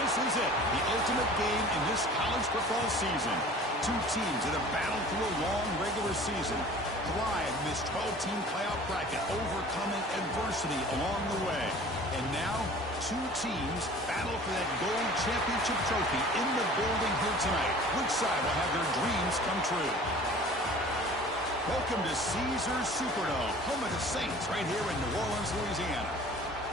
This is it, the ultimate game in this college football season. Two teams that have battled through a long regular season, thrived in this 12-team playoff bracket, overcoming adversity along the way. And now, two teams battle for that gold championship trophy in the building here tonight. Which side will have their dreams come true? Welcome to Caesars Superdome, home of the Saints, right here in New Orleans, Louisiana.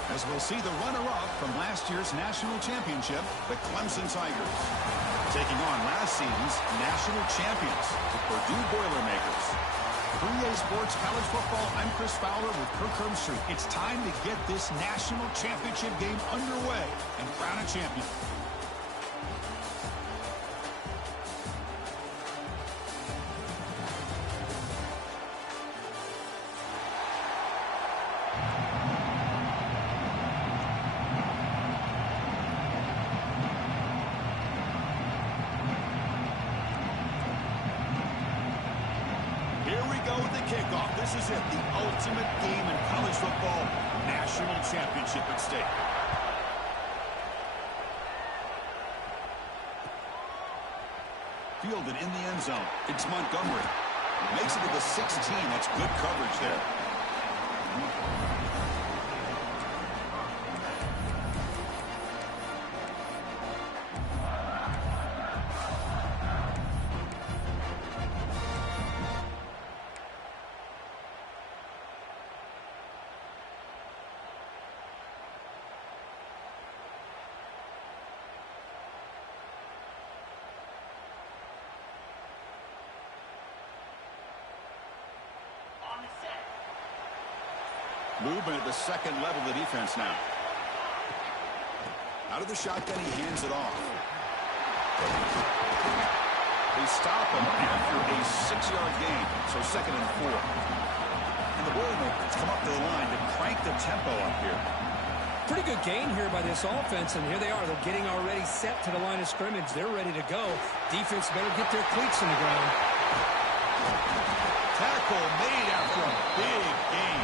As we'll see the runner-up from last year's national championship, the Clemson Tigers, taking on last season's national champions, the Purdue Boilermakers. 3A Sports College Football, I'm Chris Fowler with Kirk Herbstreit. It's time to get this national championship game underway and crown a champion. Kickoff. This is it, the ultimate game in college football, national championship at stake. Fielded in the end zone. It's Montgomery. Makes it to the 16. That's good coverage there. Movement at the second level of the defense now. Out of the shotgun, he hands it off. They stop him after a 6-yard gain, so 2nd and 4. And the Boilermakers come up to the line to crank the tempo up here. Pretty good gain here by this offense, and here they are. They're getting already set to the line of scrimmage. They're ready to go. Defense better get their cleats in the ground. Tackle made after a big gain.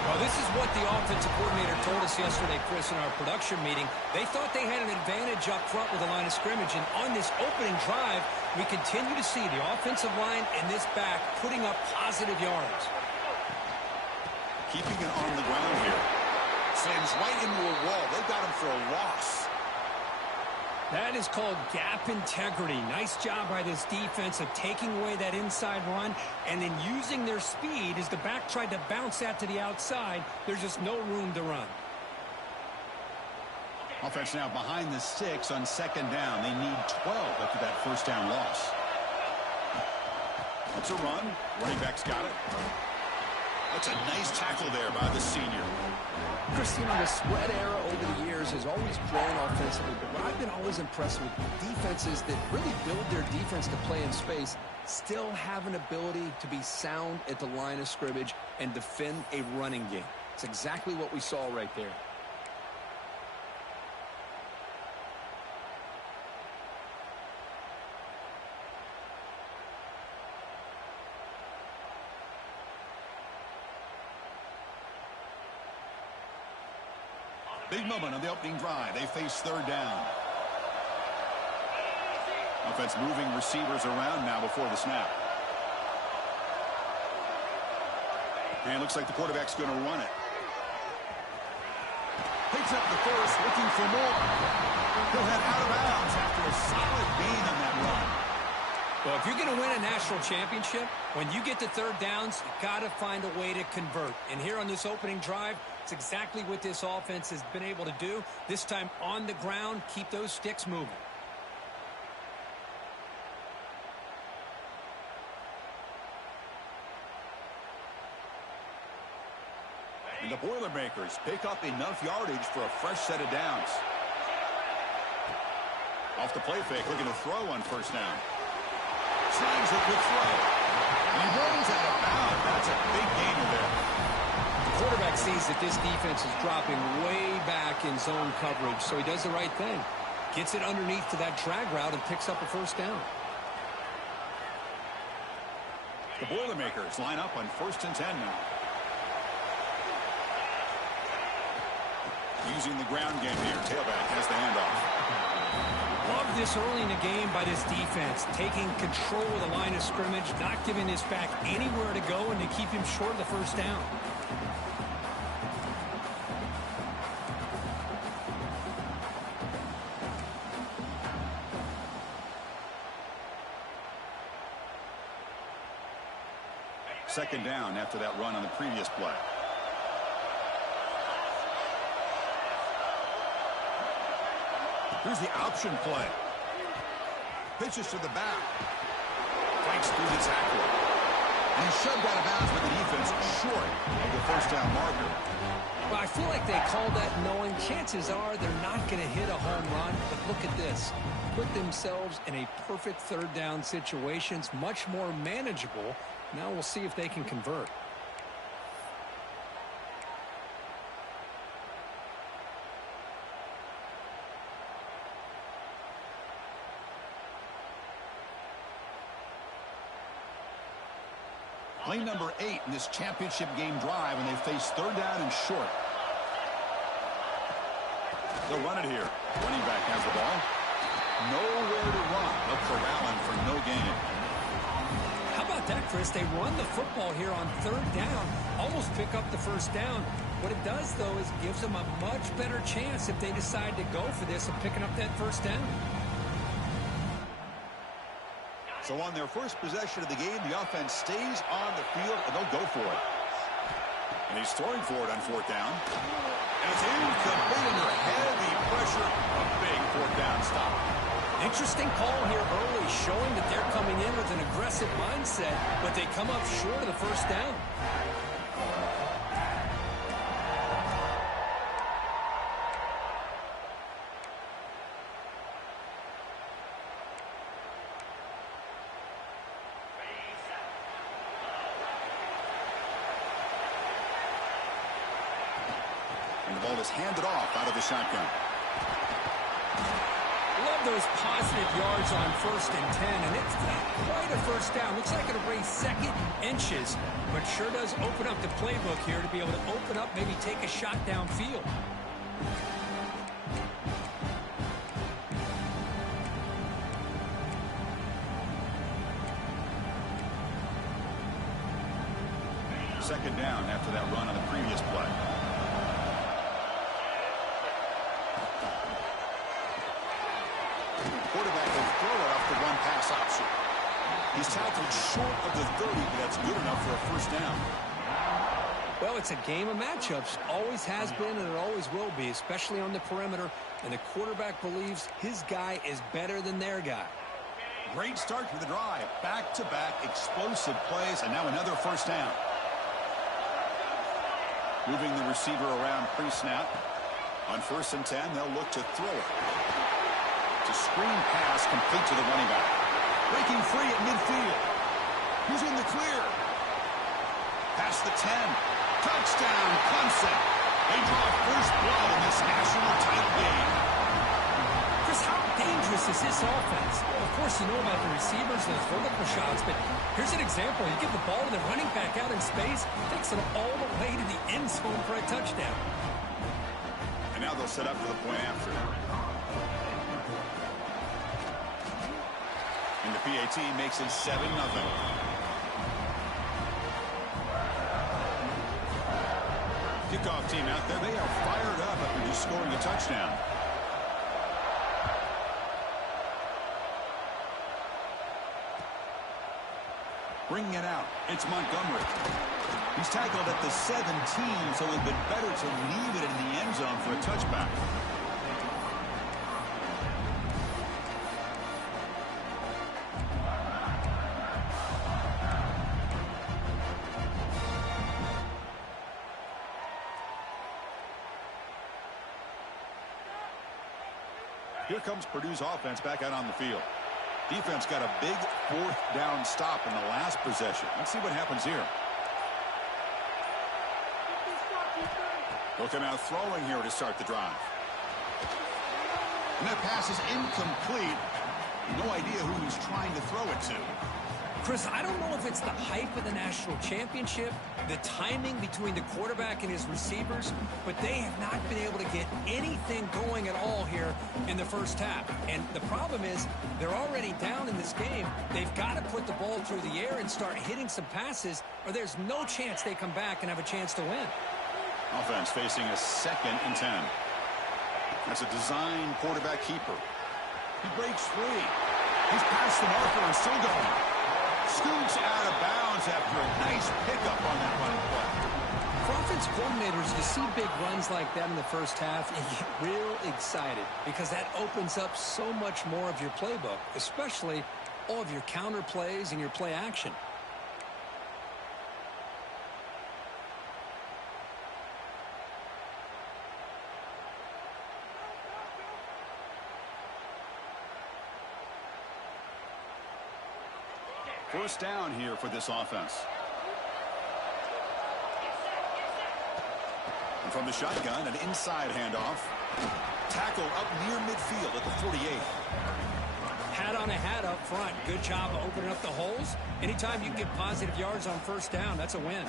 Well, this is what the offensive coordinator told us yesterday, Chris, in our production meeting. They thought they had an advantage up front with the line of scrimmage, and on this opening drive, we continue to see the offensive line and this back putting up positive yards. Keeping it on the ground here. Slams right into a wall. They got him for a loss. That is called gap integrity. Nice job by this defense of taking away that inside run and then using their speed as the back tried to bounce that to the outside. There's just no room to run. Offense now behind the 6 on 2nd down. They need 12 after that first down loss. That's a run. Running back's got it. That's a nice tackle there by the senior. Chris, you know, the spread era over the years has always grown offensively, but what I've been always impressed with defenses that really build their defense to play in space still have an ability to be sound at the line of scrimmage and defend a running game. It's exactly what we saw right there. Big moment on the opening drive. They face 3rd down. Offense moving receivers around now before the snap. And it looks like the quarterback's going to run it. Picks up the first, looking for more. He'll head out of bounds after a solid gain on that run. Well, if you're going to win a national championship, when you get to 3rd downs, you got to find a way to convert. And here on this opening drive, it's exactly what this offense has been able to do. This time on the ground, keep those sticks moving. And the Boilermakers pick up enough yardage for a fresh set of downs. Off the play fake, looking to throw on 1st down. Slides it with throw. He runs out of bounds. That's a big gainer there. The quarterback sees that this defense is dropping way back in zone coverage, so he does the right thing. Gets it underneath to that drag route and picks up a 1st down. The Boilermakers line up on 1st and 10 now. Using the ground game here. Tailback has the handoff. Love this early in the game by this defense. Taking control of the line of scrimmage, not giving this back anywhere to go, and to keep him short of the first down. Second down after that run on the previous play. Here's the option play. Pitches to the back. Fights through the tackle. And he's shoved out of bounds by the defense short of the first down marker. Well, I feel like they called that knowing chances are they're not going to hit a home run. But look at this. Put themselves in a perfect third down situation. It's much more manageable. Now we'll see if they can convert. Play number 8 in this championship game drive, and they face third down and short. They'll run it here. Running back has the ball. Nowhere to run. They'll corral him for no gain. How about that, Chris? They run the football here on third down, almost pick up the first down. What it does, though, is gives them a much better chance if they decide to go for this of picking up that first down. So on their first possession of the game, the offense stays on the field, and they'll go for it. And he's throwing for it on fourth down. And it's incomplete under heavy pressure. A big fourth down stop. Interesting call here early, showing that they're coming in with an aggressive mindset, but they come up short of the first down. And the ball is handed off out of the shotgun. Love those positive yards on 1st and 10, and it's not quite a first down. Looks like it'll raise second inches, but sure does open up the playbook here to be able to open up, maybe take a shot downfield. Second down after that run on the previous play. Quarterback will throw it off the one-pass option. He's tackled short of the 30, but that's good enough for a first down. Well, it's a game of matchups. Always has been, and it always will be, especially on the perimeter. And the quarterback believes his guy is better than their guy. Great start to the drive. Back-to-back explosive plays, and now another first down. Moving the receiver around pre-snap. On 1st and 10, they'll look to throw it. To screen pass complete to the running back. Breaking free at midfield. Who's in the clear? Past the 10. Touchdown, Clemson. They draw first blood in this national title game. Chris, how dangerous is this offense? Well, of course, you know about the receivers and those vertical shots, but here's an example. You give the ball to the running back out in space, takes it all the way to the end zone for a touchdown. And now they'll set up for the point after. And the PAT makes it 7-0. Kickoff team out there. They are fired up after just scoring a touchdown. Bringing it out. It's Montgomery. He's tackled at the 17, so it would have been better to leave it in the end zone for a touchback. Here comes Purdue's offense back out on the field. Defense got a big fourth down stop in the last possession. Let's see what happens here. They'll come out throwing here to start the drive. And that pass is incomplete. No idea who he's trying to throw it to. Chris, I don't know if it's the hype of the national championship, the timing between the quarterback and his receivers, but they have not been able to get anything going at all here in the first half. And the problem is they're already down in this game. They've got to put the ball through the air and start hitting some passes, or there's no chance they come back and have a chance to win. Offense facing a 2nd and 10. That's a design quarterback keeper. He breaks free. He's past the marker and still going. Scoots out of bounds after a nice pickup on that running play. For offense coordinators, you see big runs like that in the first half, and you get real excited because that opens up so much more of your playbook, especially all of your counter plays and your play action. First down here for this offense. And from the shotgun, an inside handoff. Tackle up near midfield at the 48. Hat on a hat up front. Good job of opening up the holes. Anytime you can get positive yards on first down, that's a win.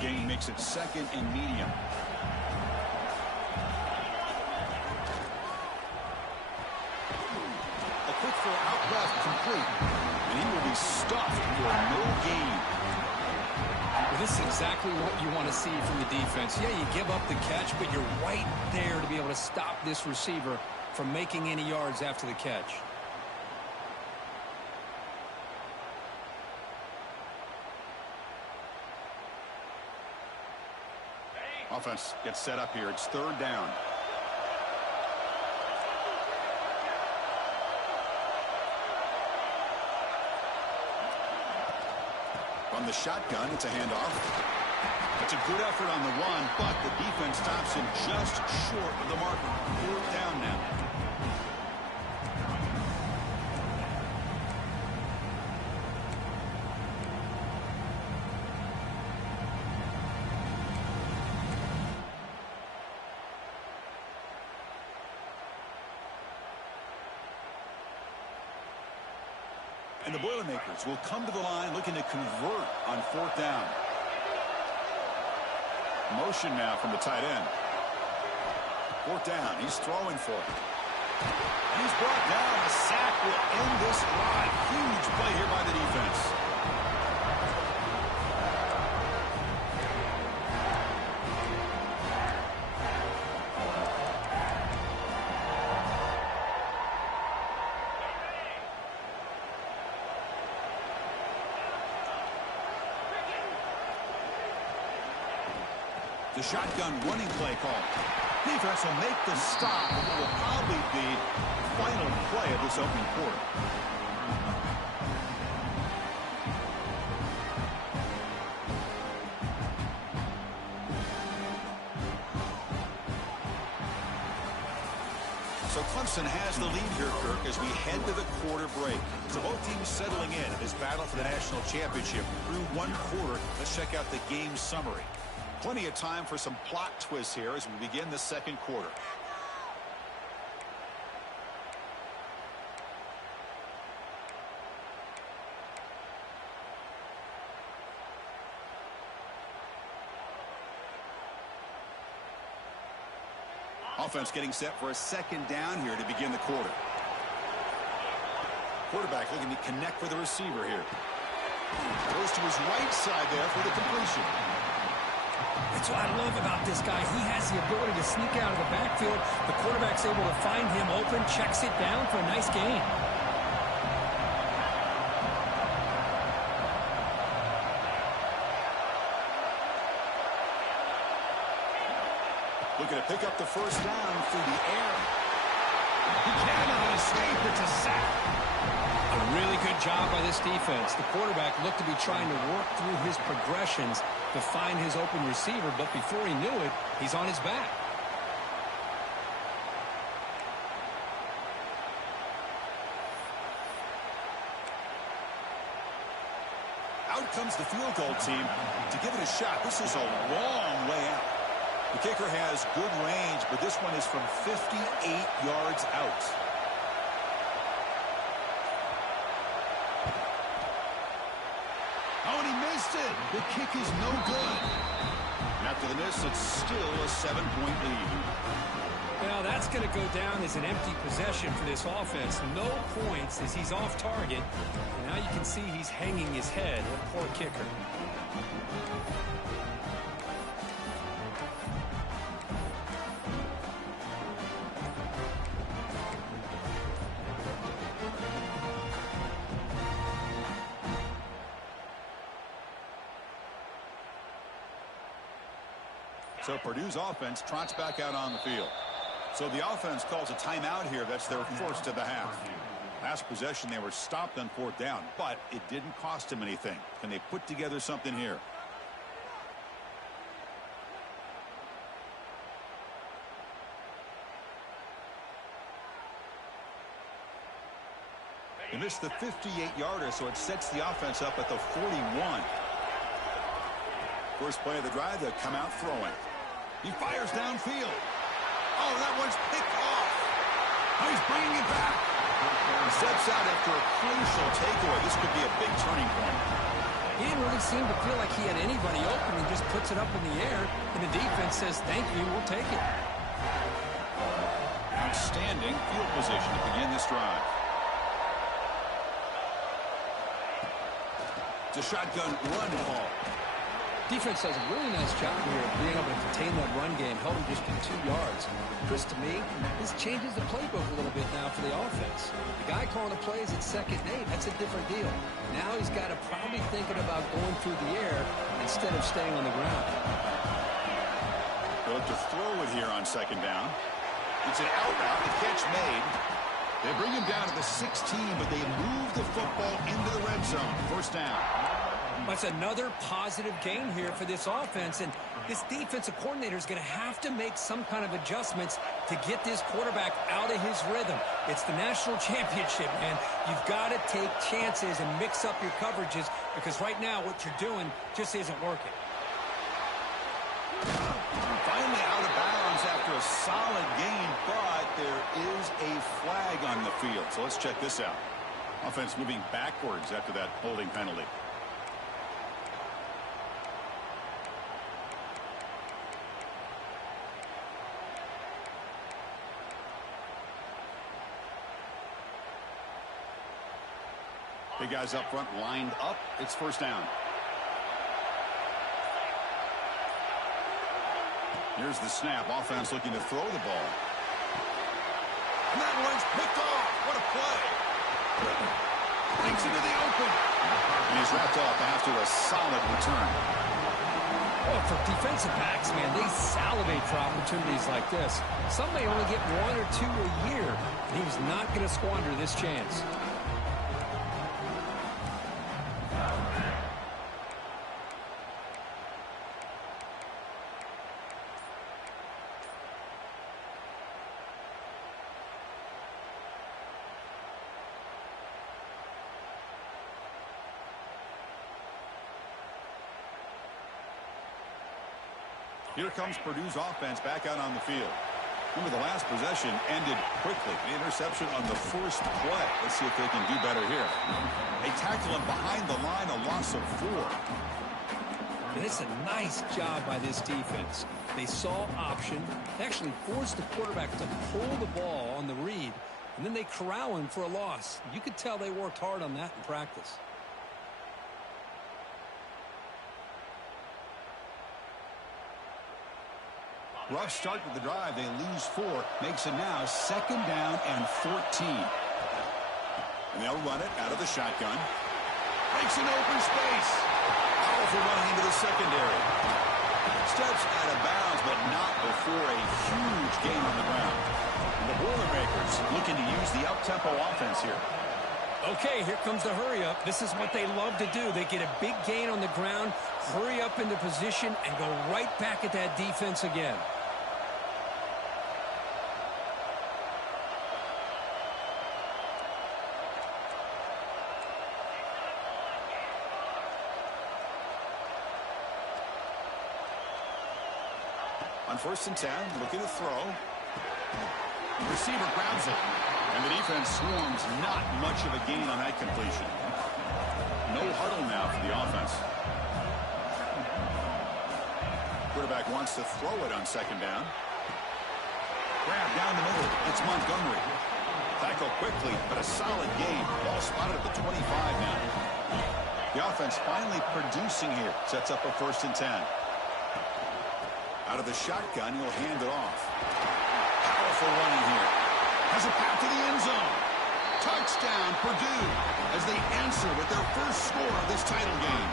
Gain makes it 2nd and medium. A quick throw out left, complete. And he will be stuffed for no gain. Well, this is exactly what you want to see from the defense. Yeah, you give up the catch, but you're right there to be able to stop this receiver from making any yards after the catch. Offense gets set up here. It's 3rd down. From the shotgun, it's a handoff. It's a good effort on the run, but the defense stops him just short of the marker. 4th down now. And the Boilermakers will come to the line looking to convert on 4th down. Motion now from the tight end. 4th down. He's throwing for it. He's brought down. A sack will end this drive. Huge play here by the defense. The shotgun running play call. Defense will make the stop, and it will probably be the final play of this opening quarter. So Clemson has the lead here, Kirk, as we head to the quarter break. So both teams settling in this battle for the national championship through 1 quarter. Let's check out the game summary. Plenty of time for some plot twists here as we begin the 2nd quarter. Offense getting set for a 2nd down here to begin the quarter. Quarterback looking to connect with the receiver here. Goes to his right side there for the completion. That's what I love about this guy. He has the ability to sneak out of the backfield. The quarterback's able to find him open, checks it down for a nice gain. Looking to pick up the first down through the air. He cannot escape. It's a sack. A really good job by this defense. The quarterback looked to be trying to work through his progressions to find his open receiver, but before he knew it, he's on his back. Out comes the field goal team to give it a shot. This is a long way out. The kicker has good range, but this one is from 58 yards out. Oh, and he missed it. The kick is no good. After the miss, it's still a 7-point lead. Well, that's going to go down as an empty possession for this offense. No points as he's off target. And now you can see he's hanging his head. A poor kicker. So Purdue's offense trots back out on the field. So the offense calls a timeout here. That's their first of the half. Last possession, they were stopped on 4th down, but it didn't cost them anything. Can they put together something here? They missed the 58-yarder, so it sets the offense up at the 41. First play of the drive, they come out throwing. He fires downfield. Oh, that one's picked off. Oh, he's bringing it back. He steps out after a crucial takeaway. This could be a big turning point. He didn't really seem to feel like he had anybody open and just puts it up in the air. And the defense says, thank you, we'll take it. Outstanding field position to begin this drive. It's a shotgun run call. Defense does a really nice job here of being able to contain that run game, held him just to 2 yards. Chris, to me, this changes the playbook a little bit now for the offense. The guy calling the plays at 2nd and 8, that's a different deal. Now he's got to probably thinking about going through the air instead of staying on the ground. They'll look to throw it here on 2nd down. It's an out route, the catch made. They bring him down to the 16, but they move the football into the red zone. First down. That's another positive gain here for this offense, and this defensive coordinator is going to have to make some kind of adjustments to get this quarterback out of his rhythm. It's the national championship, man. You've got to take chances and mix up your coverages because right now what you're doing just isn't working. Finally out of bounds after a solid gain, but there is a flag on the field. So let's check this out. Offense moving backwards after that holding penalty. Big guys up front lined up. It's first down. Here's the snap. Offense looking to throw the ball. And that one's picked off. What a play. Breaks into the open. And he's wrapped up after a solid return. Well, for defensive backs, man, they salivate for opportunities like this. Some may only get 1 or 2 a year. And he was not going to squander this chance. Here comes Purdue's offense back out on the field. Remember, the last possession ended quickly. The interception on the first play. Let's see if they can do better here. They tackle him behind the line, a loss of 4. And it's a nice job by this defense. They saw option, actually forced the quarterback to pull the ball on the read, and then they corral him for a loss. You could tell they worked hard on that in practice. Rough start to the drive. They lose 4. Makes it now 2nd down and 14. And they'll run it out of the shotgun. Breaks an open space. Powerful running into the secondary. Steps out of bounds, but not before a huge gain on the ground. And the Boilermakers looking to use the up-tempo offense here. Okay, here comes the hurry up. This is what they love to do. They get a big gain on the ground, hurry up into position, and go right back at that defense again. On 1st and 10, looking to throw. The receiver grabs it. And the defense swarms. Not much of a gain on that completion. No huddle now for the offense. Quarterback wants to throw it on 2nd down. Grab down the middle. It's Montgomery. Tackle quickly, but a solid game. Ball spotted at the 25 now. The offense finally producing here. Sets up a 1st and 10. Out of the shotgun, he'll hand it off. Powerful running here. Has a path to the end zone. Touchdown, Purdue, as they answer with their first score of this title game.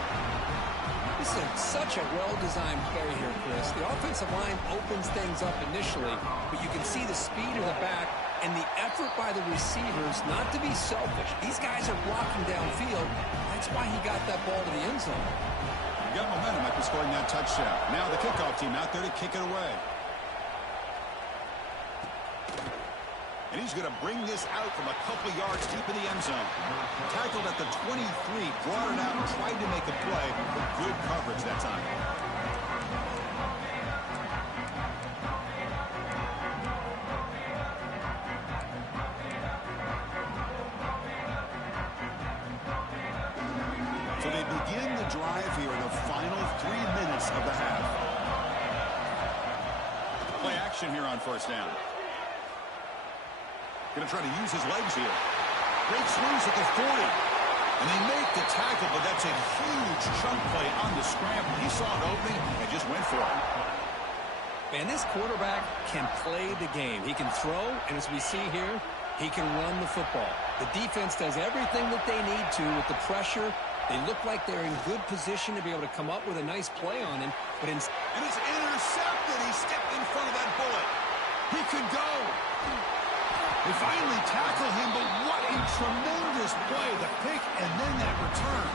This is such a well-designed play here, Chris. The offensive line opens things up initially, but you can see the speed of the back and the effort by the receivers not to be selfish. These guys are blocking downfield. That's why he got that ball to the end zone. You got momentum after scoring that touchdown. Now the kickoff team out there to kick it away. And he's going to bring this out from a couple yards deep in the end zone. Tackled at the 23, brought it out and tried to make a play, but good coverage that time. So they begin the drive here in the final 3 minutes of the half. Play action here on 1st down. Going to try to use his legs here. Breaks loose at the 40. And they make the tackle, but that's a huge chunk play on the scramble. He saw an opening and just went for it. Man, this quarterback can play the game. He can throw, and as we see here, he can run the football. The defense does everything that they need to with the pressure. They look like they're in good position to be able to come up with a nice play on him. And it's intercepted. He stepped in front of that bullet. He could go. They finally tackle him, but what a tremendous play. The pick and then that return.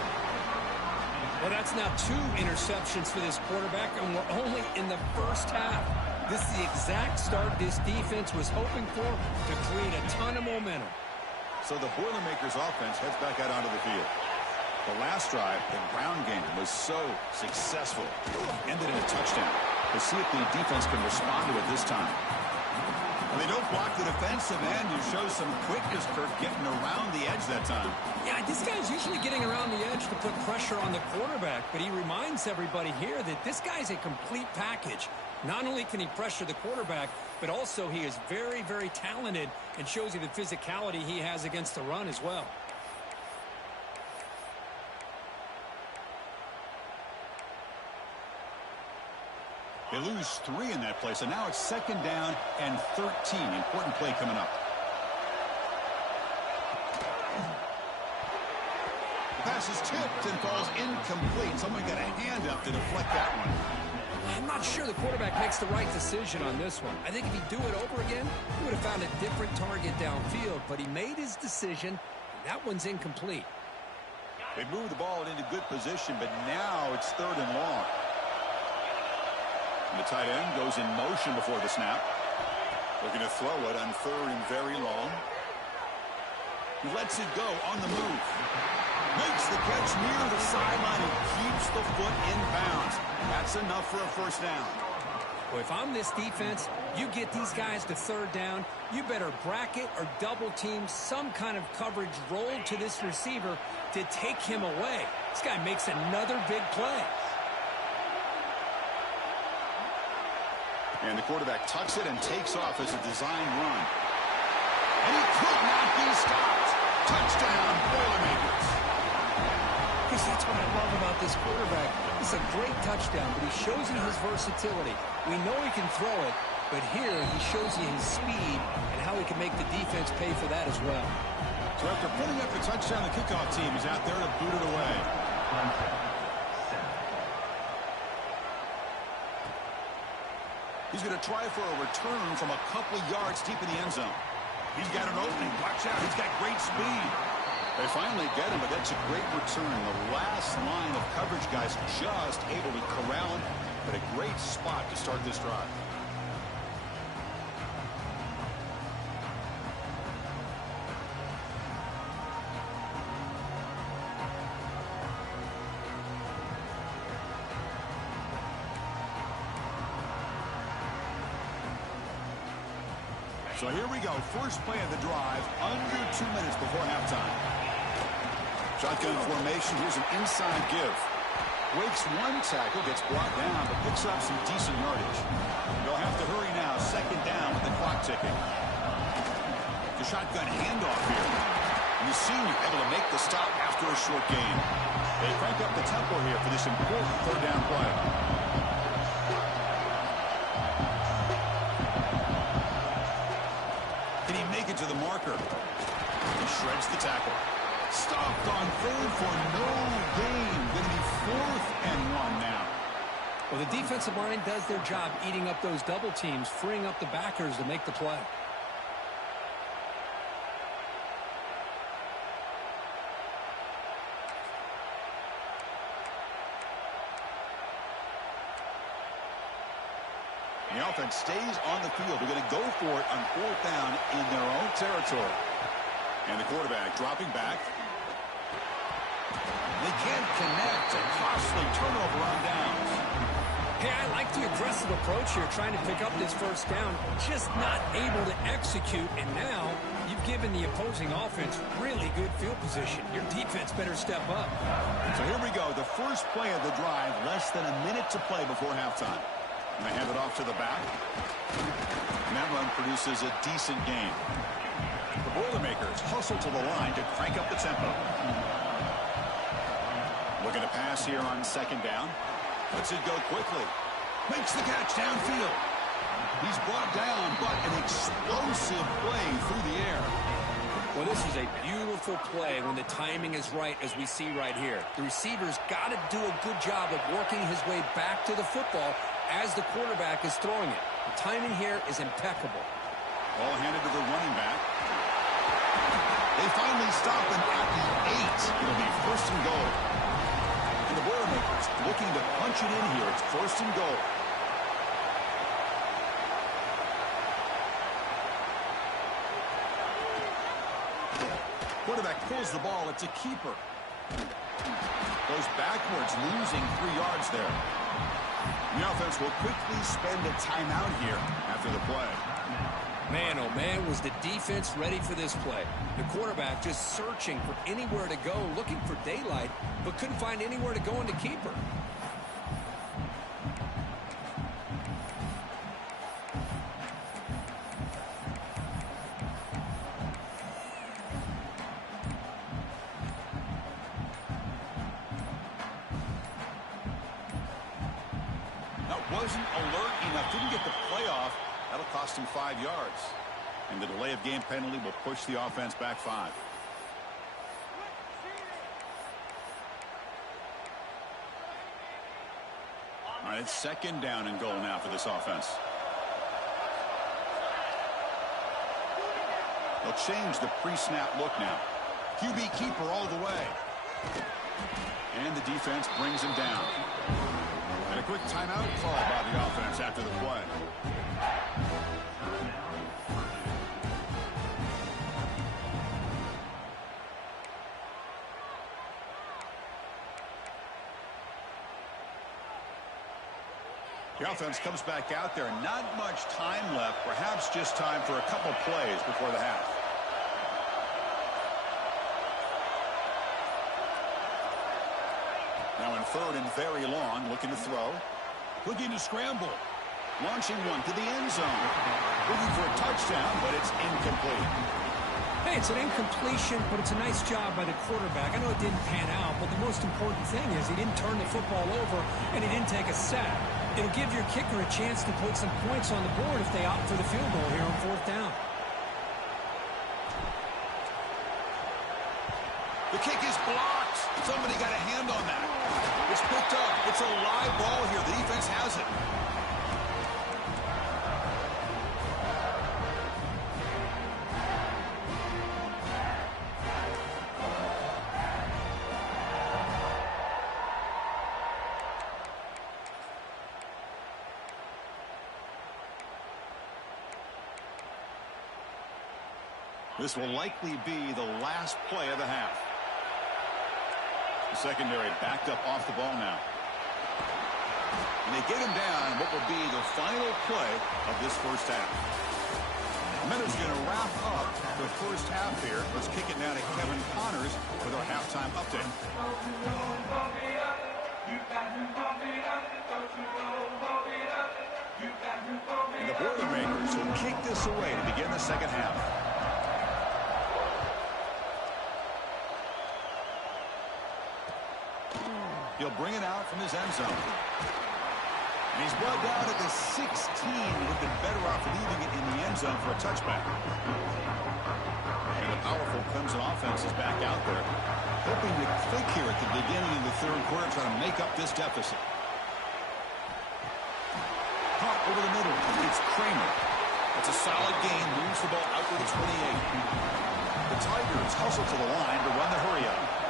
Well, that's now 2 interceptions for this quarterback, and we're only in the first half. This is the exact start this defense was hoping for to create a ton of momentum. So the Boilermakers offense heads back out onto the field. The last drive, the ground game, was so successful. Ended in a touchdown. We'll see if the defense can respond to it this time. And they don't block the defensive end, who shows some quickness, Kirk, getting around the edge that time. Yeah, this guy's usually getting around the edge to put pressure on the quarterback, but he reminds everybody here that this guy's a complete package. Not only can he pressure the quarterback, but also he is very, very talented and shows you the physicality he has against the run as well. They lose 3 in that play, so now it's 2nd down and 13. Important play coming up. The pass is tipped and falls incomplete. Someone got a hand up to deflect that one. I'm not sure the quarterback makes the right decision on this one. I think if he'd do it over again, he would have found a different target downfield, but he made his decision. That one's incomplete. They move the ball into good position, but now it's 3rd and long. And the tight end goes in motion before the snap. Looking to throw it on 3rd and very long. He lets it go on the move. Makes the catch near the sideline and keeps the foot in bounds. That's enough for a 1st down. Well, if I'm this defense, you get these guys to 3rd down, you better bracket or double team some kind of coverage roll to this receiver to take him away. This guy makes another big play. And the quarterback tucks it and takes off as a design run. And he could not be stopped. Touchdown, Boilermakers. Because that's what I love about this quarterback. It's a great touchdown, but he shows you his versatility. We know he can throw it, but here he shows you his speed and how he can make the defense pay for that as well. So after putting up the touchdown, the kickoff team is out there to boot it away. He's going to try for a return from a couple yards deep in the end zone. He's got an opening. Watch out. He's got great speed. They finally get him, but that's a great return. The last line of coverage guys just able to corral him, but a great spot to start this drive. So here we go. First play of the drive, under 2 minutes before halftime. Shotgun formation. Here's an inside give. Breaks one tackle, gets brought down, but picks up some decent yardage. They'll have to hurry now. Second down with the clock ticking. The shotgun handoff here. And the senior able to make the stop after a short gain. They crank up the tempo here for this important third down play. Can he make it to the marker? He shreds the tackle. Stopped on third for no gain. Going to be 4th and 1 now. Well, the defensive line does their job eating up those double teams, freeing up the backers to make the play. The offense stays on the field. They're going to go for it on 4th down in their own territory. And the quarterback dropping back. They can't connect. A costly turnover on downs. Hey, I like the aggressive approach here, trying to pick up this first down. Just not able to execute. And now you've given the opposing offense really good field position. Your defense better step up. So here we go. The first play of the drive. Less than a minute to play before halftime. And they hand it off to the back. And that run produces a decent gain. The Boilermakers hustle to the line to crank up the tempo. Looking to pass here on second down. Lets it go quickly. Makes the catch downfield. He's brought down, but an explosive play through the air. Well, this is a beautiful play when the timing is right, as we see right here. The receiver's got to do a good job of working his way back to the football as the quarterback is throwing it. The timing here is impeccable. Ball handed to the running back. They finally stop him at the 8. It'll be 1st and goal. And the Boilermakers looking to punch it in here. It's 1st and goal. Quarterback pulls the ball. It's a keeper. Goes backwards, losing 3 yards there. The offense will quickly spend a timeout here after the play. Man, oh man, was the defense ready for this play. The quarterback just searching for anywhere to go, looking for daylight, but couldn't find anywhere to go in the keeper. Wasn't alert enough, didn't get the play off. That'll cost him 5 yards. And the delay of game penalty will push the offense back 5. All right, it's second down and goal now for this offense. They'll change the pre-snap look now. QB keeper all the way. And the defense brings him down. And a quick timeout call by the offense after the play. The offense comes back out there. Not much time left. Perhaps just time for a couple plays before the half. Now in 3rd and very long, looking to throw. Looking to scramble. Launching one to the end zone. Looking for a touchdown, but it's incomplete. Hey, it's an incompletion, but it's a nice job by the quarterback. I know it didn't pan out, but the most important thing is he didn't turn the football over and he didn't take a sack. It'll give your kicker a chance to put some points on the board if they opt for the field goal here on 4th down. The kick is blocked. Somebody got a hand on that. It's picked up. It's a live ball here. The defense has it. This will likely be the last play of the half. The secondary backed up off the ball now. And they get him down what will be the final play of this first half. Minutes going to wrap up the first half here. Let's kick it now to Kevin Connors with our halftime update. And the Boilermakers will kick this away to begin the second half. He'll bring it out from his end zone. And he's well down at the 16. Would have been better off leaving it in the end zone for a touchback. And the powerful Clemson offense is back out there, hoping to click here at the beginning of the third quarter, trying to make up this deficit. Caught over the middle. It's Kramer. It's a solid gain. Moves the ball out to the 28. The Tigers hustle to the line to run the hurry-up.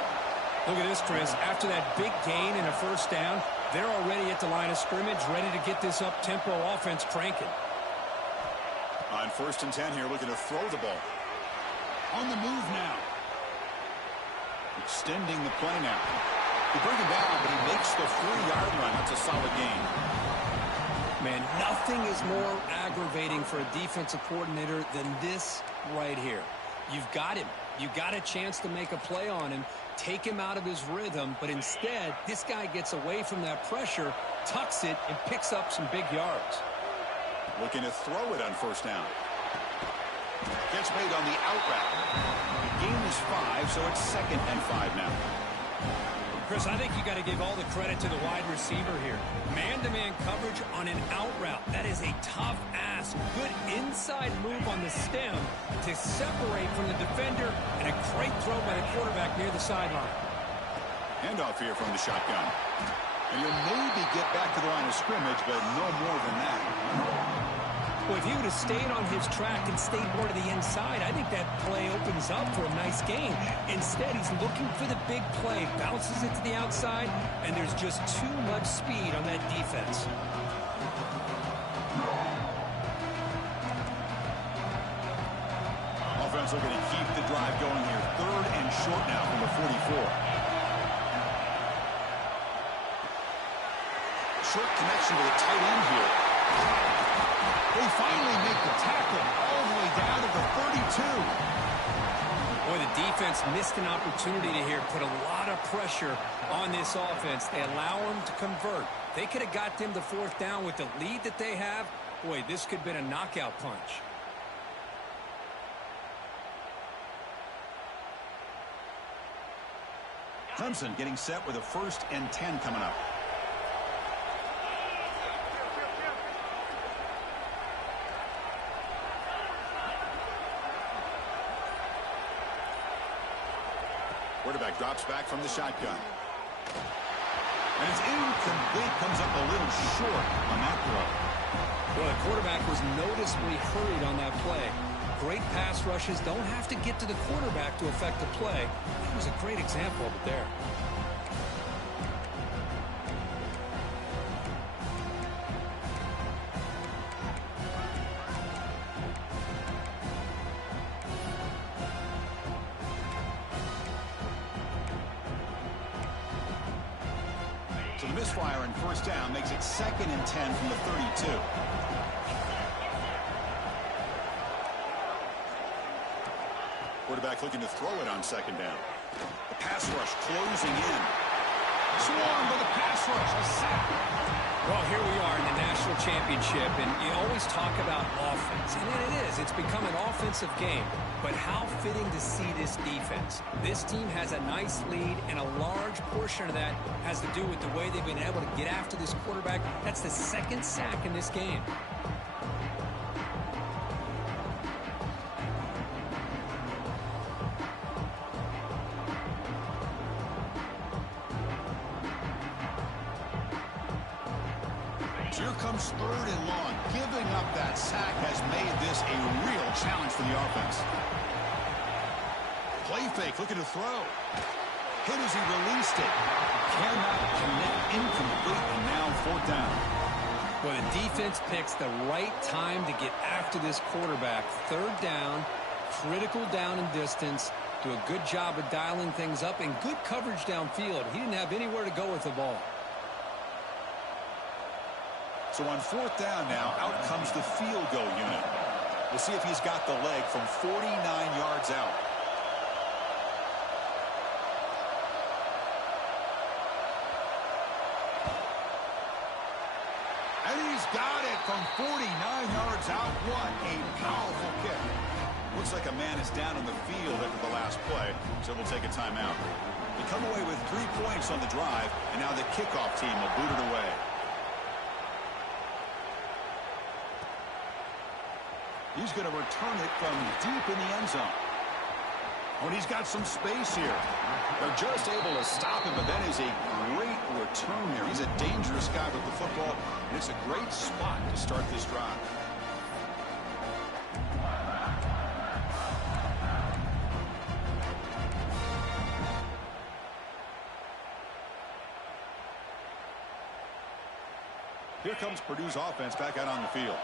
Look at this, Chris. After that big gain and a first down, they're already at the line of scrimmage, ready to get this up-tempo offense cranking. On 1st and 10 here, looking to throw the ball. On the move now. Extending the play now. He brings him down, but he makes the 3-yard run. That's a solid gain. Man, nothing is more aggravating for a defensive coordinator than this right here. You've got him. You got a chance to make a play on him, take him out of his rhythm, but instead, this guy gets away from that pressure, tucks it, and picks up some big yards. Looking to throw it on 1st down. Gets made on the out route. The gain is 5, so it's 2nd and 5 now. Chris, I think you got to give all the credit to the wide receiver here. Man-to-man coverage on an out route. That is a tough ask. Good inside move on the stem to separate from the defender, and a great throw by the quarterback near the sideline. Handoff here from the shotgun. And you'll maybe get back to the line of scrimmage, but no more than that. Well, if he would have stayed on his track and stayed more to the inside, I think that play opens up for a nice gain. Instead, he's looking for the big play, bounces it to the outside, and there's just too much speed on that defense. Offense looking to keep the drive going here. 3rd and short now from the 44. Short connection to the tight end here. They finally make the tackle all the way down to the 32. Boy, the defense missed an opportunity to here put a lot of pressure on this offense. They allow them to convert. They could have got them to 4th down with the lead that they have. Boy, this could have been a knockout punch. Clemson getting set with a 1st and 10 coming up. Quarterback drops back from the shotgun. And it's incomplete. Comes up a little short on that throw. Well, the quarterback was noticeably hurried on that play. Great pass rushes don't have to get to the quarterback to affect the play. That was a great example of it there. So the misfire in 1st down makes it 2nd and 10 from the 32. Quarterback looking to throw it on 2nd down. The pass rush closing in. Swarmed by the pass rush. A sack. Well, here we are in the national championship, and you always talk about offense. And it is. It's become an offensive game. But how fitting to see this defense. This team has a nice lead, and a large portion of that has to do with the way they've been able to get after this quarterback. That's the 2nd sack in this game. Here comes 3rd and long. Giving up that sack has made this a real challenge for the offense. Play fake, looking to throw. Hit as he released it. Cannot connect, incomplete, and now 4th down. Well, the defense picks the right time to get after this quarterback. 3rd down, critical down and distance. Do a good job of dialing things up and good coverage downfield. He didn't have anywhere to go with the ball. So on 4th down now, out comes the field goal unit. We'll see if he's got the leg from 49 yards out. And he's got it from 49 yards out. What a powerful kick. Looks like a man is down on the field after the last play, so we'll take a timeout. They come away with 3 points on the drive, and now the kickoff team will boot it away. He's going to return it from deep in the end zone. Oh, and he's got some space here. They're just able to stop him, but that is a great return there. He's a dangerous guy with the football, and it's a great spot to start this drive. Here comes Purdue's offense back out on the field.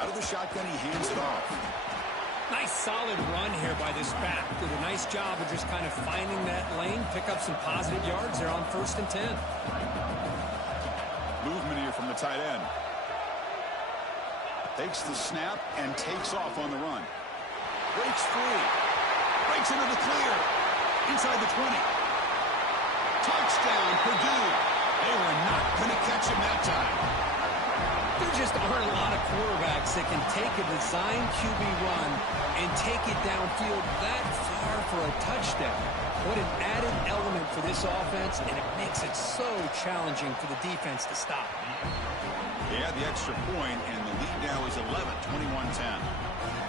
Out of the shotgun, he hands it off. Nice solid run here by this back. Did a nice job of just kind of finding that lane, pick up some positive yards there on 1st and 10. Movement here from the tight end. Takes the snap and takes off on the run. Breaks free. Breaks into the clear. Inside the 20. Touchdown, Purdue. They were not going to catch him that time. There just aren't a lot of quarterbacks that can take a design QB run and take it downfield that far for a touchdown. What an added element for this offense, and it makes it so challenging for the defense to stop. They had the extra point, and the lead now is 11, 21-10.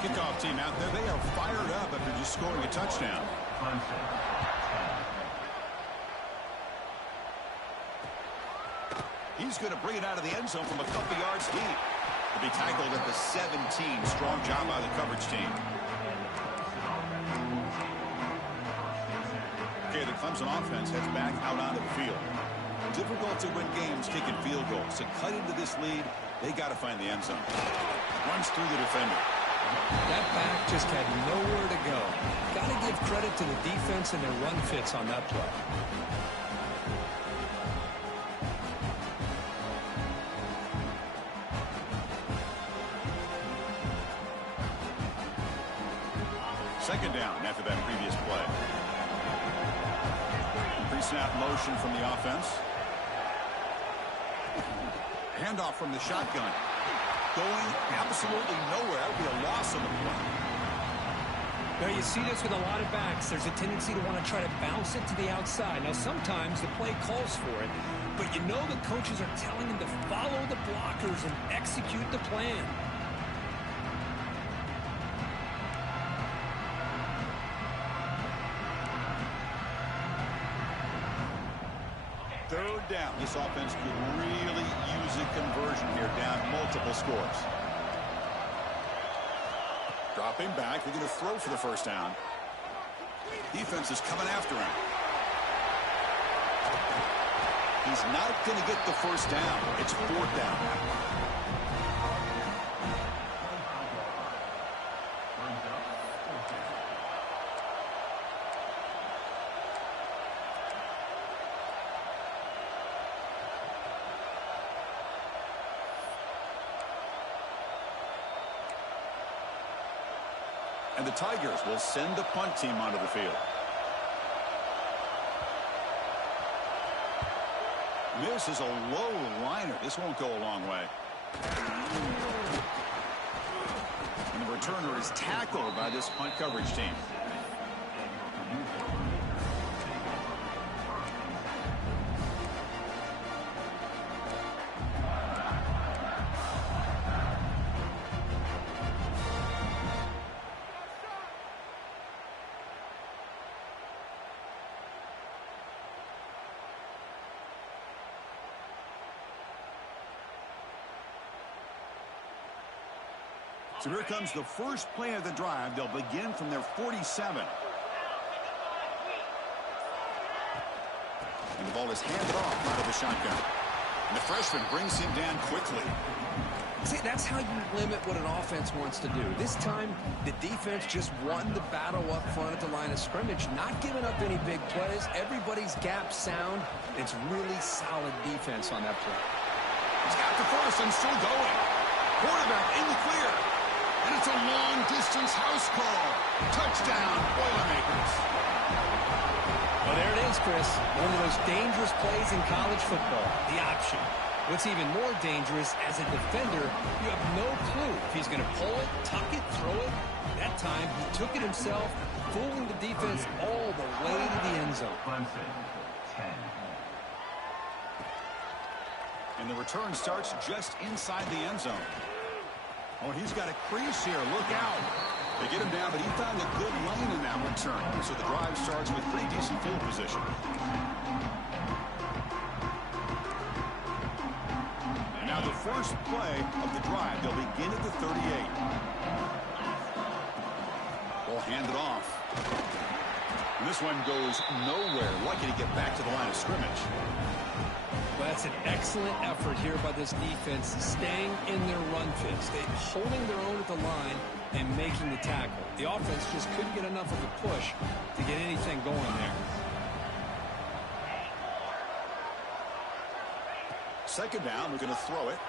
Kickoff team out there, they are fired up after just scoring a touchdown. He's going to bring it out of the end zone from a couple yards deep. He'll be tackled at the 17. Strong job by the coverage team. Okay, the Clemson offense heads back out onto the field. Difficult to win games kicking field goals. To cut into this lead, they got to find the end zone. Runs through the defender. That back just had nowhere to go. Got to give credit to the defense and their run fits on that play. Second down after that previous play. Pre-snap motion from the offense. Handoff from the shotgun. Going absolutely nowhere. That would be a loss on the play. Now you see this with a lot of backs. There's a tendency to want to try to bounce it to the outside. Now sometimes the play calls for it, but you know the coaches are telling them to follow the blockers and execute the plan. Third down. This offense could really use a conversion here, down multiple scores. Dropping back. They're going to throw for the first down. Defense is coming after him. He's not going to get the first down. It's 4th down. And the Tigers will send the punt team onto the field. This is a low liner. This won't go a long way. And the returner is tackled by this punt coverage team. So here comes the first play of the drive. They'll begin from their 47. And the ball is handed off out of the shotgun. And the freshman brings him down quickly. See, that's how you limit what an offense wants to do. This time, the defense just won the battle up front at the line of scrimmage, not giving up any big plays. Everybody's gap sound. It's really solid defense on that play. He's got the first and still going. Quarterback in the clear. And it's a long-distance house call. Touchdown, Boilermakers. Well, there it is, Chris. One of the most dangerous plays in college football, the option. What's even more dangerous, as a defender, you have no clue if he's going to pull it, tuck it, throw it. That time, he took it himself, fooling the defense all the way to the end zone. Clemson, 10. And the return starts just inside the end zone. Oh, he's got a crease here. Look out. They get him down, but he found a good lane in that return. So the drive starts with pretty decent field position. And now the first play of the drive. They'll begin at the 38. Ball handed off. And this one goes nowhere. Lucky to get back to the line of scrimmage. Well, that's an excellent effort here by this defense, staying in their run fits. They're holding their own at the line and making the tackle. The offense just couldn't get enough of a push to get anything going there. Second down, we're going to throw it.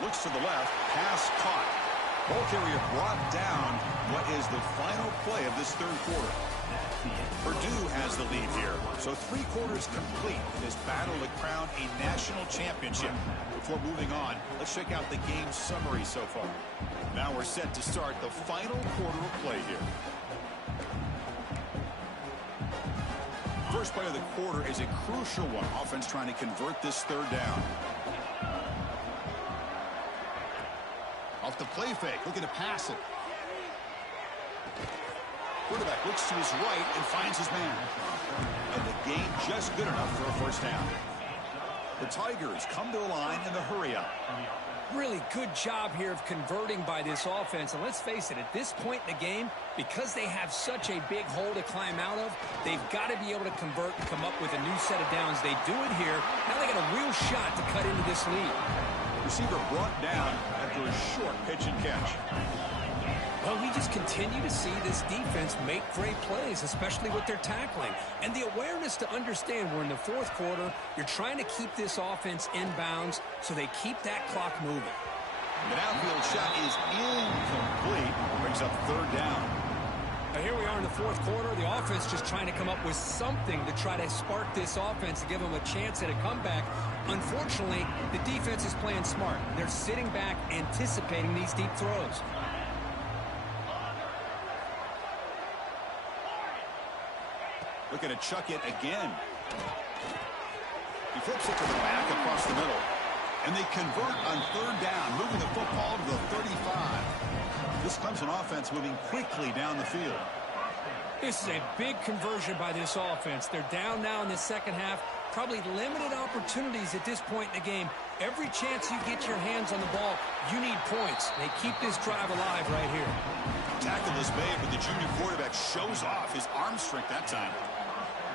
Looks to the left, pass caught. Ball carrier brought down. What is the final play of this third quarter? Purdue has the lead here. So 3 quarters complete in this battle to crown a national championship. Before moving on, let's check out the game summary so far. Now we're set to start the final quarter of play here. First play of the quarter is a crucial one. Offense trying to convert this third down. Off the play fake, looking to pass it. Quarterback looks to his right and finds his man. And the game just good enough for a first down. The Tigers come to the line in the hurry-up. Really good job here of converting by this offense. And let's face it, at this point in the game, because they have such a big hole to climb out of, they've got to be able to convert and come up with a new set of downs. They do it here. Now they got a real shot to cut into this lead. Receiver brought down after a short pitch and catch. Well, we just continue to see this defense make great plays, especially with their tackling. And the awareness to understand we're in the fourth quarter, you're trying to keep this offense in bounds so they keep that clock moving. The downfield shot is incomplete. Brings up third down. Now here we are in the fourth quarter. The offense just trying to come up with something to try to spark this offense and give them a chance at a comeback. Unfortunately, the defense is playing smart. They're sitting back, anticipating these deep throws. Looking to chuck it again. He flips it to the back across the middle. And they convert on third down, moving the football to the 35. This Clemson offense moving quickly down the field. This is a big conversion by this offense. They're down now in the second half. Probably limited opportunities at this point in the game. Every chance you get your hands on the ball, you need points. They keep this drive alive right here. Tackle is made, but the junior quarterback shows off his arm strength that time.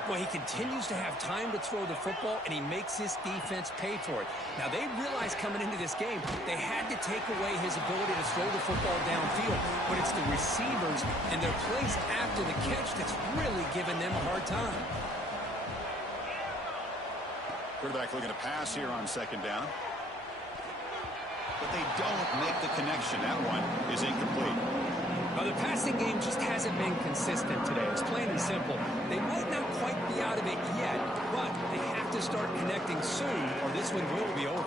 Well, he continues to have time to throw the football, and he makes his defense pay for it. Now, they realized coming into this game, they had to take away his ability to throw the football downfield. But it's the receivers and their plays after the catch that's really giving them a hard time. Quarterback looking to pass here on second down. But they don't make the connection. That one is incomplete. Well, the passing game just hasn't been consistent today. It's plain and simple. They might not quite be out of it yet, but they have to start connecting soon, or this one will be over.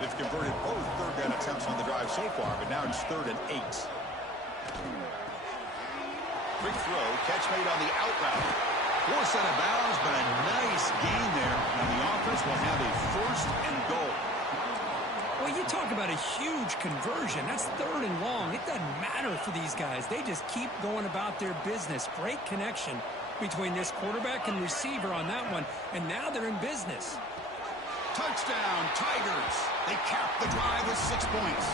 They've converted both third down attempts on the drive so far, but now it's 3rd and 8. Quick throw, catch made on the out route. Forced out of bounds, but a nice gain there. Now the offense will have a 1st and goal. Well, you talk about a huge conversion. That's 3rd and long. It doesn't matter for these guys. They just keep going about their business. Great connection between this quarterback and receiver on that one, and now they're in business. Touchdown, Tigers. They cap the drive with 6 points.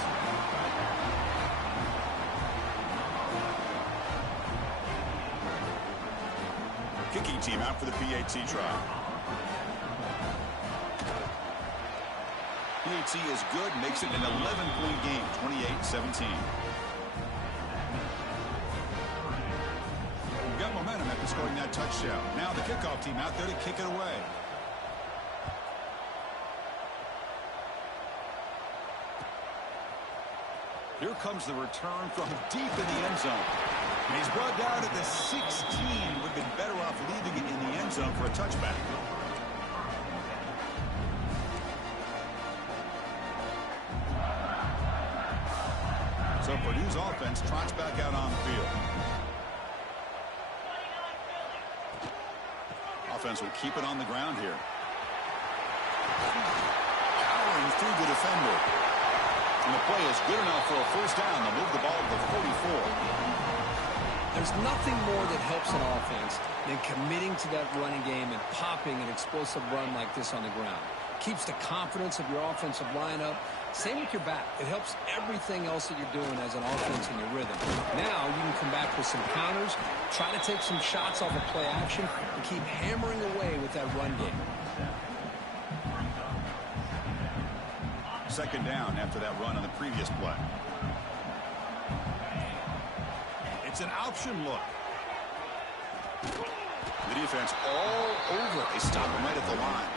Kicking team out for the PAT try. PAT is good, makes it an 11-point game, 28-17. We've got momentum after scoring that touchdown. Now the kickoff team out there to kick it away. Here comes the return from deep in the end zone. And he's brought down at the 16. Would have been better off leaving it in the end zone for a touchback. So Purdue's offense trots back out on the field. Offense will keep it on the ground here. Powering through the defender. And the play is good enough for a first down. They'll move the ball to the 44. There's nothing more that helps an offense than committing to that running game and popping an explosive run like this on the ground. Keeps the confidence of your offensive lineup. Same with your back. It helps everything else that you're doing as an offense in your rhythm. Now you can come back with some counters, try to take some shots off of play action, and keep hammering away with that run game. Second down after that run on the previous play. It's an option look. The defense all over. They stop him right at the line.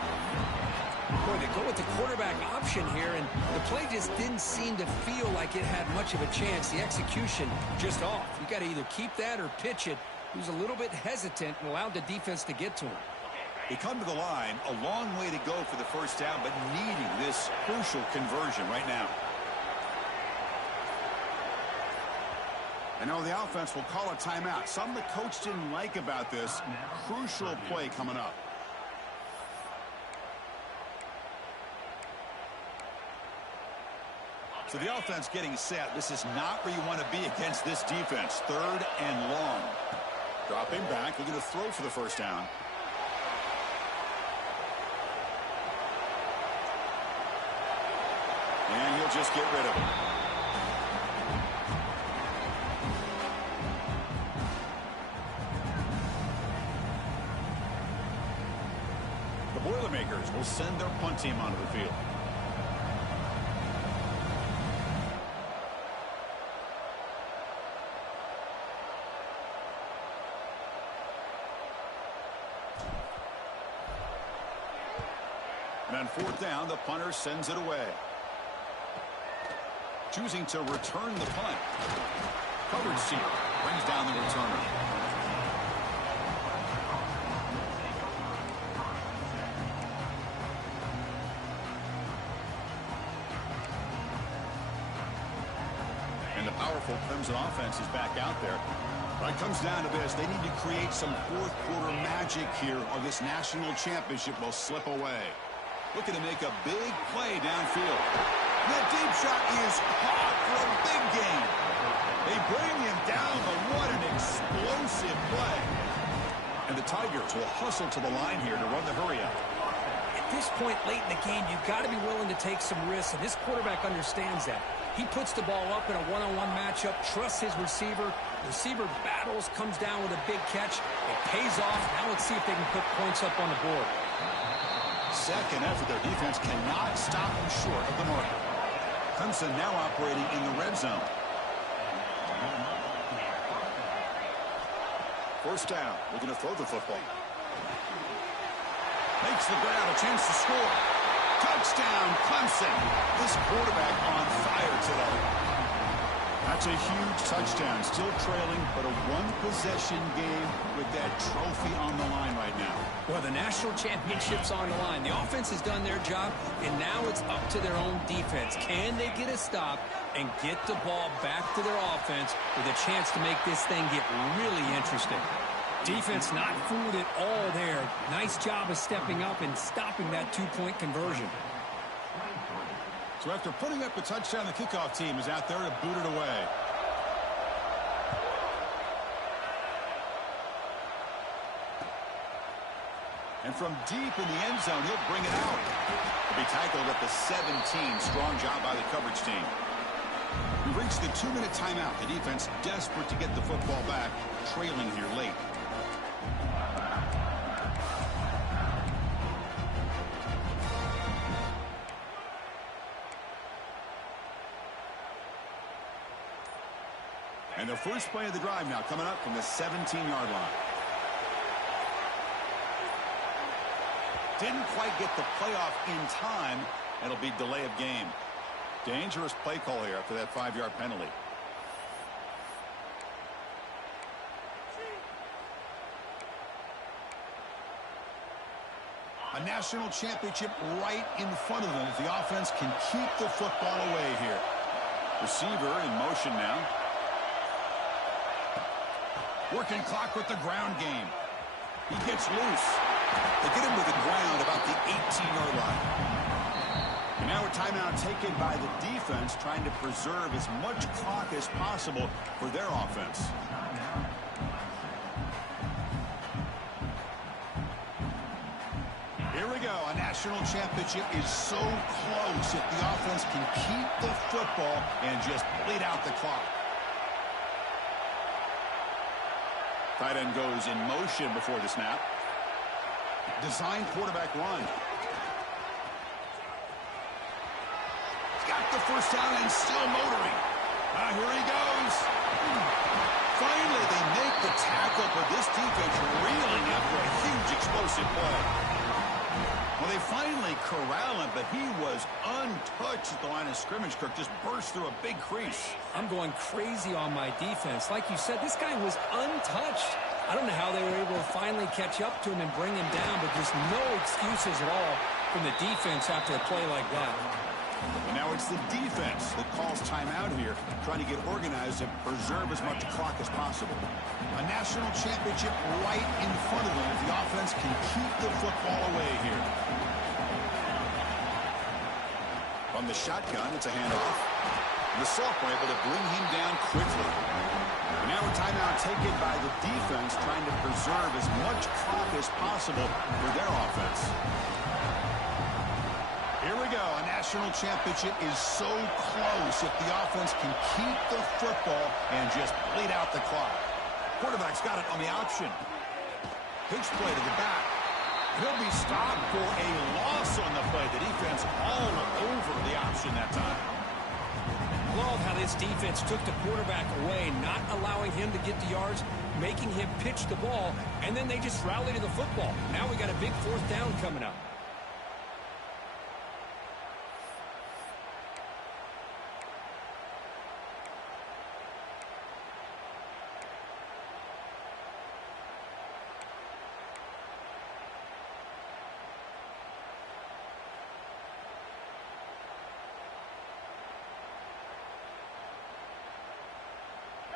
Boy, they go with the quarterback option here, and the play just didn't seem to feel like it had much of a chance. The execution just off. You got to either keep that or pitch it. He was a little bit hesitant and allowed the defense to get to him. They come to the line, a long way to go for the first down, but needing this crucial conversion right now. I know the offense will call a timeout. Something the coach didn't like about this crucial play coming up. So the offense getting set. This is not where you want to be against this defense. Third and long. Dropping back, looking to throw for the first down. And he'll just get rid of it. The Boilermakers will send their punt team onto the field. And on fourth down, the punter sends it away. Choosing to return the punt. Coverage seat brings down the returner. And the powerful Clemson offense is back out there. But it comes down to this. They need to create some fourth quarter magic here, or this national championship will slip away. Looking to make a big play downfield. That deep shot is caught for a big gain. They bring him down, but what an explosive play. And the Tigers will hustle to the line here to run the hurry up. At this point late in the game, you've got to be willing to take some risks, and this quarterback understands that. He puts the ball up in a one-on-one matchup, trusts his receiver. The receiver battles, comes down with a big catch. It pays off. Now let's see if they can put points up on the board. Second effort, their defense cannot stop them short of the marker. Clemson now operating in the red zone. First down, looking to throw the football. Makes the grab, a chance to score. Touchdown, Clemson. This quarterback on fire today. That's a huge touchdown. Still trailing, but a one-possession game with that trophy on the line right now. Well, the national championship's on the line. The offense has done their job, and now it's up to their own defense. Can they get a stop and get the ball back to their offense with a chance to make this thing get really interesting? Defense not fooled at all there. Nice job of stepping up and stopping that two-point conversion. So after putting up a touchdown, the kickoff team is out there to boot it away. And from deep in the end zone, he'll bring it out. He'll be tackled at the 17. Strong job by the coverage team. We've reached the 2-minute timeout. The defense desperate to get the football back, trailing here late. And the first play of the drive now coming up from the 17-yard line. Didn't quite get the playoff in time. It'll be delay of game. Dangerous play call here after that 5-yard penalty. A national championship right in front of them if the offense can keep the football away here. Receiver in motion now. Working clock with the ground game. He gets loose. They get him to the ground about the 18-yard line. And now a timeout taken by the defense, trying to preserve as much clock as possible for their offense. Here we go. A national championship is so close if the offense can keep the football and just bleed out the clock. Tight end goes in motion before the snap. Design quarterback run. He's got the first down and still motoring. Here he goes. Finally, they make the tackle, but this defense reeling after a huge explosive play. Well, they finally corral him, but he was untouched at the line of scrimmage. Kirk just burst through a big crease. I'm going crazy on my defense. Like you said, this guy was untouched. I don't know how they were able to finally catch up to him and bring him down, but there's no excuses at all from the defense after a play like that. And now it's the defense that calls timeout here, trying to get organized and preserve as much clock as possible. A national championship right in front of them if the offense can keep the football away here. From the shotgun, it's a handoff. The sophomore able to bring him down quickly. And now a timeout taken by the defense, trying to preserve as much clock as possible for their offense. Here we go. A national championship is so close if the offense can keep the football and just bleed out the clock. Quarterback's got it on the option. Pitch play to the back. He'll be stopped for a loss on the play. The defense all over the option that time. Love how this defense took the quarterback away, not allowing him to get the yards, making him pitch the ball, and then they just rallied to the football. Now we got a big 4th down coming up.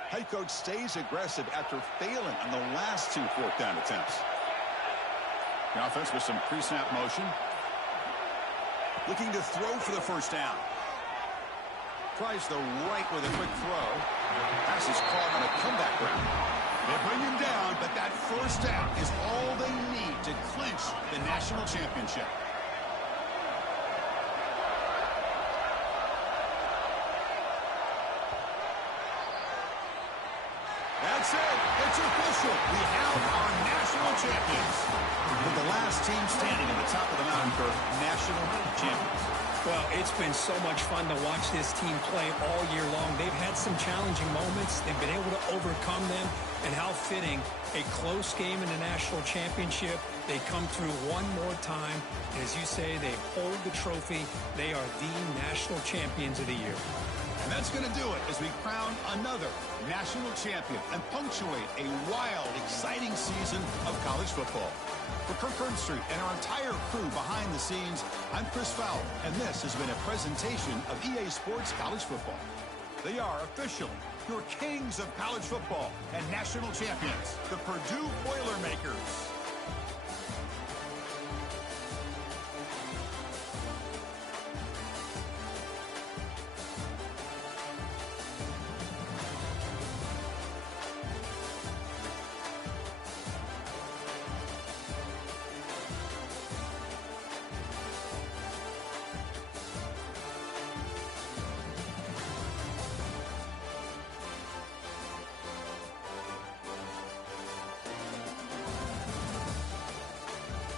Head coach stays aggressive after failing on the last 2 4th down attempts. The offense with some pre-snap motion. Looking to throw for the first down. Tries the right with a quick throw. Pass is caught on a comeback route. They bring him down, but that first down is all they need to clinch the national championship. That's it. It's official. We have our national champions. With the last team standing at the top of the mountain for national champions. Well, it's been so much fun to watch this team play all year long. They've had some challenging moments. They've been able to overcome them. And how fitting, a close game in the national championship. They come through one more time. And as you say, they hold the trophy. They are the national champions of the year. And that's going to do it as we crown another national champion and punctuate a wild, exciting season of college football. For Kirk Herbstreit and our entire crew behind the scenes, I'm Chris Fowler, and this has been a presentation of EA Sports College Football. They are officially your kings of college football and national champions, the Purdue Boilermakers.